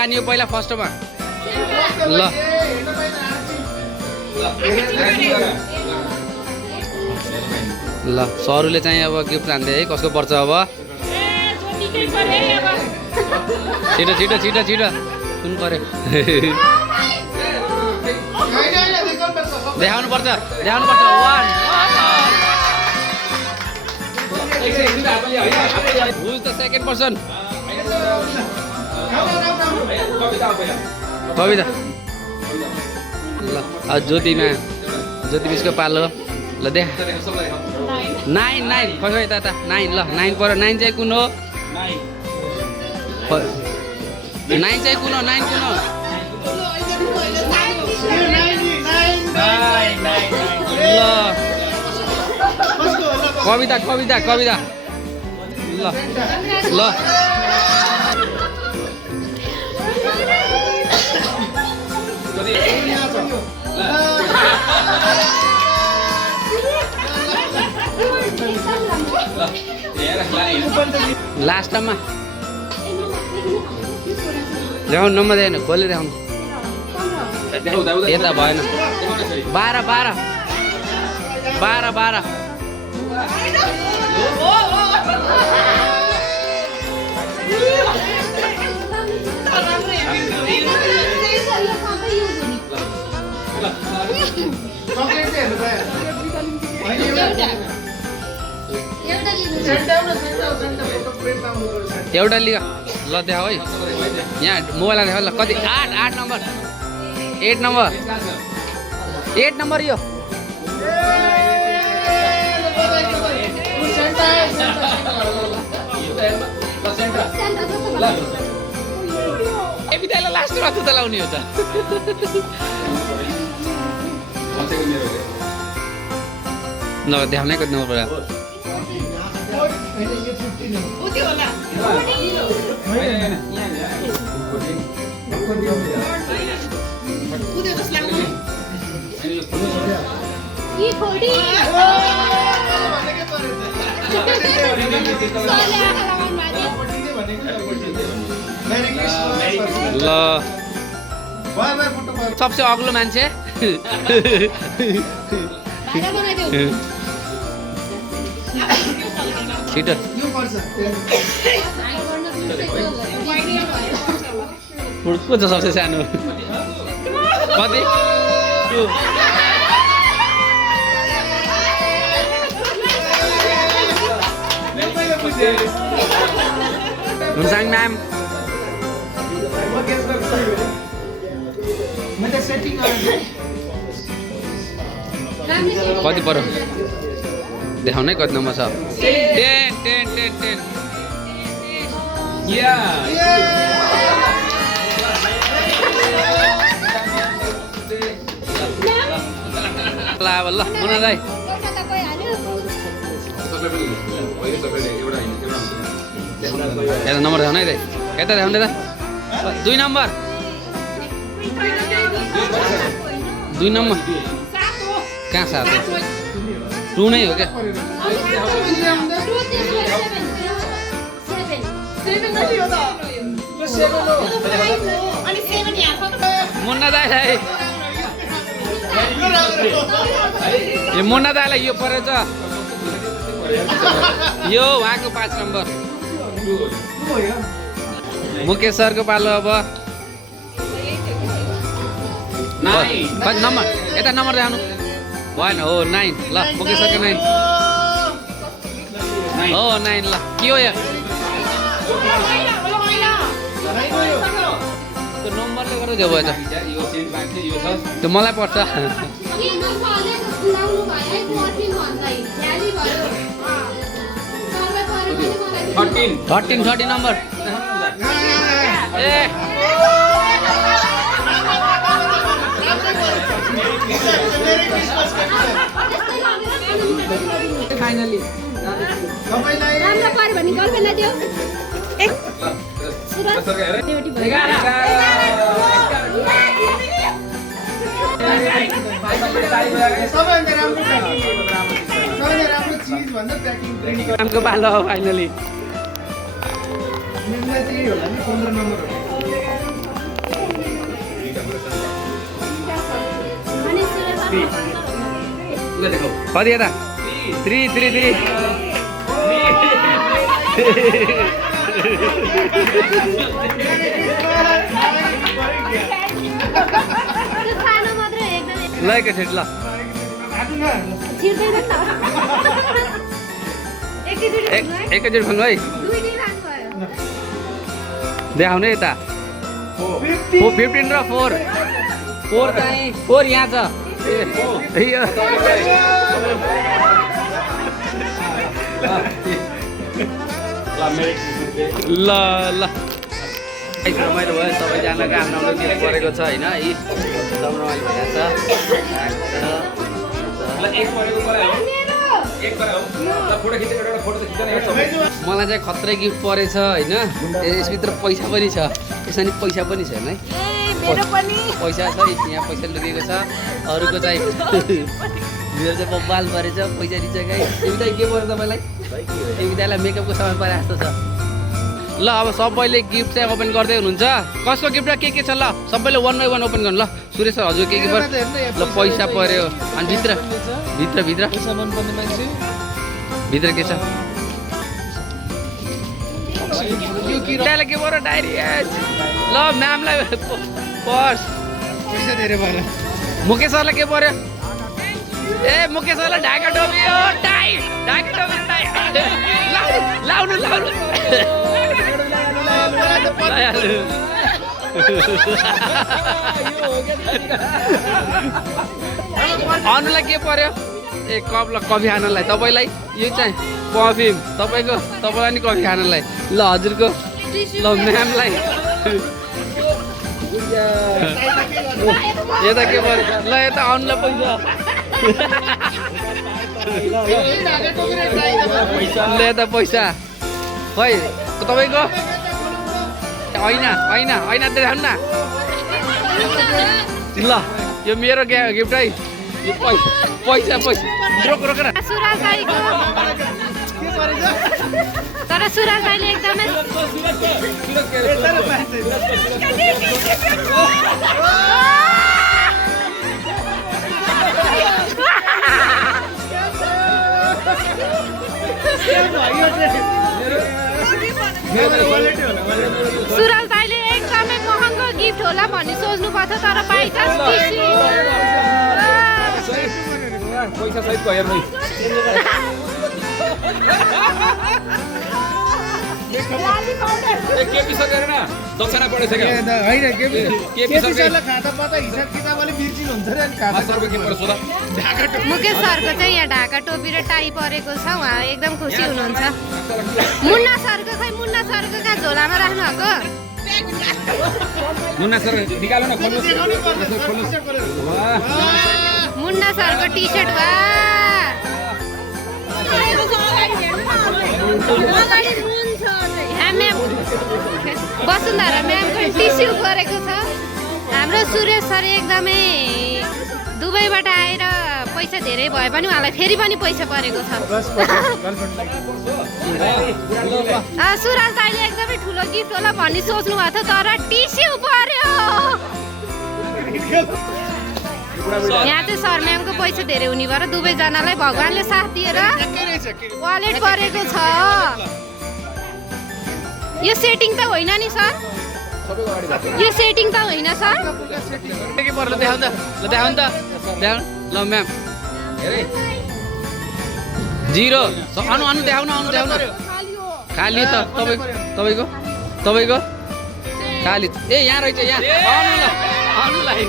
जाने हो पहिला फर्स्टमा ल ल सरुले चाहिँ अब गिफ्ट लान्दै है कसको पर्छ अब छिटो छिटो छिटो छिटो कुन पर्यो देखाउनु पर्छ 1 Who is the second person? कविता ल ज्योति मिसको पालो ल देख 9 खै त 9 ल 9 पर 9 चाहिँ कुन हो 9 चाहिँ कुन हो 9 कुन हो ल कविता ल लास्टमा ल्याउनु नम्बर दिएन खोलेर ल्याउनु यता भएन 12 एउटा लिग ल देखा है यहाँ मोबाइलमा देखा ल कति 8 नम्बर 8 नम्बर यो बिदालाई लास्टमा त लाउने हो त ल देखाउनै कति नम्बर पर्यो ल सबसे अग्लो मान्छे छिटो को छ सबसे सानो कति हुनसाङ म्याम कति पर्यो देखाउनै कति नम्बर छ 10 ल मुना दाइ यता नम्बर देखाउनै दाइ यता देखाउनु त 2 नम्बर 2 नम्बर कहाँ साथ 2 नै हो क्या मुन्ना दाइलाई यो मुन्ना दाइलाई यो परेछ यो उहाँको 5 नम्बर मुकेश सरको पालो अब कति नम्बर यता नम्बर देखाउनु भएन हो 9 ल मुकेश सरको 9 हो 9 ल के हो यो त्यो नम्बरले गर्दा जो भयो त त्यो मलाई पर्छ 13 नम्बर ए फाइनली राम्रो पार भने गर्दैन दियो हमको पालो फाइनली कति यता 3 3 3 ल एकैचोटि ल एकैचोटि खोल्नु है देखाउनु है यता 15 र 4 चाहिँ 4 यहाँ छ ल ल रमाइलो भयो सबैजनाको आफ्नो आफ्नो गीत परेको छ होइन एकदम रमाइलो भइरहेको छ मलाई चाहिँ खत्रै गिफ्ट परेछ होइन यसभित्र पैसा पनि छ यसमा नि पैसा पनि छ है पैसा छ यहाँ पैसा लुकेको छ अरूको चाहिँ मेरो चाहिँ बब्बाल परेछ पैसा दिन्छ गाई एबिदाई के पर्यो तपाईँलाई एबिदाईलाई मेकअपको सामान परे जस्तो छ ल अब सबैले गिफ्ट चाहिँ ओपन गर्दै हुनुहुन्छ कसको गिफ्ट र के छ ल सबैले 1 बाई 1 ओपन गर्नु ल सुरेश सर हजुर के पर्यो ल पैसा पर्यो अनि भित्र भित्र के छ केटालाई के पर्यो डायरी ल म्यामलाई पर्स पैसा धेरै भएर मुकेश सरलाई के पर्यो ए मुकेश सरलाई ढाका टोपी हो टाई ढाका टोपी टाई लाउनु अनुलाई के पर्यो ए कफी खानलाई तपाईँलाई यो चाहिँ पर्फ्युम तपाईँलाई नि कफी खानलाई ल हजुरको ल म्यामलाई यता के पर्यो ल यता अनुलाई पैसा ल यता पैसा खै तपाईँको होइन देखाउनु न ल यो मेरो गिफ्ट है यो पैसा रोक न तर सुरज भाइले एकदमै सुरज भाइले एकदमै महँगो गिफ्ट होला भन्ने सोच्नु पर्छ तर बाइचान्स पैसा सहित भयो हेर्नु केपी सर हेर न दक्षिणा पढेछ क्या होइन केपी सरले खाता पता हिसाब किताब अलि बिर्सिनु हुन्छ नि खाता सरको के पर्छ सोधा मुकेश सरको चाहिँ यहाँ ढाका टोपी र टाई परेको छ उहाँ एकदम खुसी हुनुहुन्छ मुन्ना सरको खै मुन्ना सरको कहाँ झोलामा राख्नु भएको मुन्ना सर निकाल्नु न खोल्नु मुन्ना सरको टी सर्ट वा वसुन्धरा म्यामको टिस्यु परेको छ हाम्रो सुरेश सर एकदमै दुबईबाट आएर पैसा धेरै भए पनि उहाँलाई फेरि पनि पैसा परेको छ सुरज दाइले एकदमै ठुलो गिफ्ट होला भन्ने सोच्नु भएको थियो तर टिस्यु पर्यो यहाँ चाहिँ सर म्यामको पैसा धेरै हुने भएर दुवैजनालाई भगवान्ले साथ दिएर वालेट परेको छ यो सेटिङ त होइन नि सर यो सेटिङ त होइन सर के पर्यो देखाउनु त ल म्याम जिरो अनु देखाउनु खाली त तपाईँको खाली ए यहाँ रहेछ यहाँ अनुलाई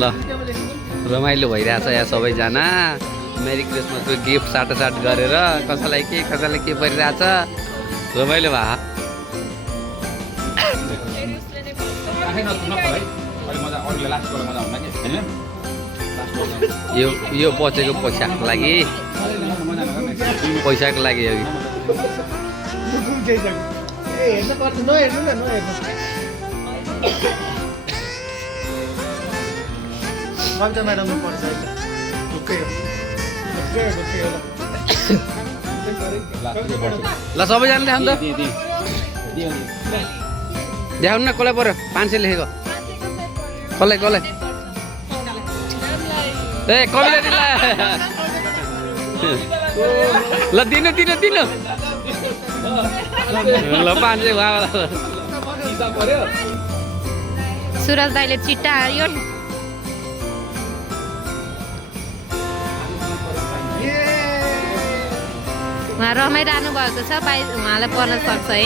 ल रमाइलो भइरहेछ यहाँ सबैजना मेरी क्रिसमसको गिफ्ट साटासाट गरेर कसैलाई के परिरहेछ रमाइलो भए यो बचेको पैसाको लागि ममता म्याडमले पर्छ ल सबैजनाले देखाउनु त देखाउनु न कसलाई पर्यो 500 लेखेको कसलाई कसलाई ए कविता दिला ल दिनु दिनु दिनु ल 500 भयो सुरज दाइले चिट्टा हाल्यो उहाँ रमाइरहनु भएको छ उहाँलाई पर्न सक्छ है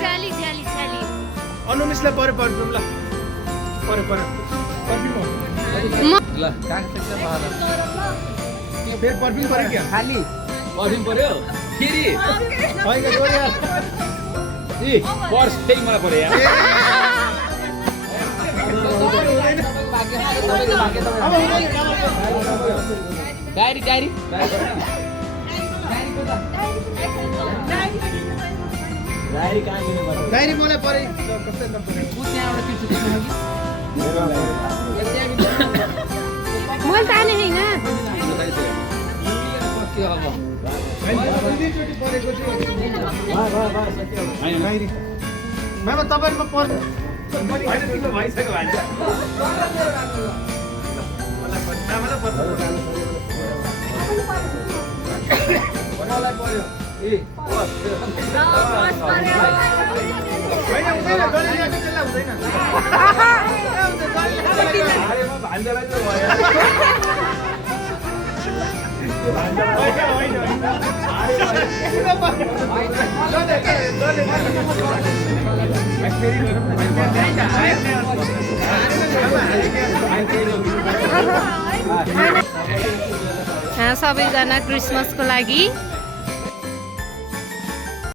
झ्याली झ्याली झ्याली अनुमिसलाई परे पर्फिउम ल परे परे पर्फिउम हो ल कागज फेरि पर्फिउम परे क्या खाली पर्फ्युम पर्यो फेरि होइन जोडी यार ए पर्स त्यही मलाई पर्यो यार गाडी गाडी डायरी मलाई परे कस्तै नपरे मैले जाने होइन के अब दुईचोटि परेको थियो डायरी मामा तपाईँको पर होइन तिम्रो भइसक्यो भन्छ मलाई पर्यो ए होइन हुँदैन डल्लै ल्याएको त्यसलाई हुँदैन भान्जालाई चाहिँ भयो सबैजना क्रिसमसको लागि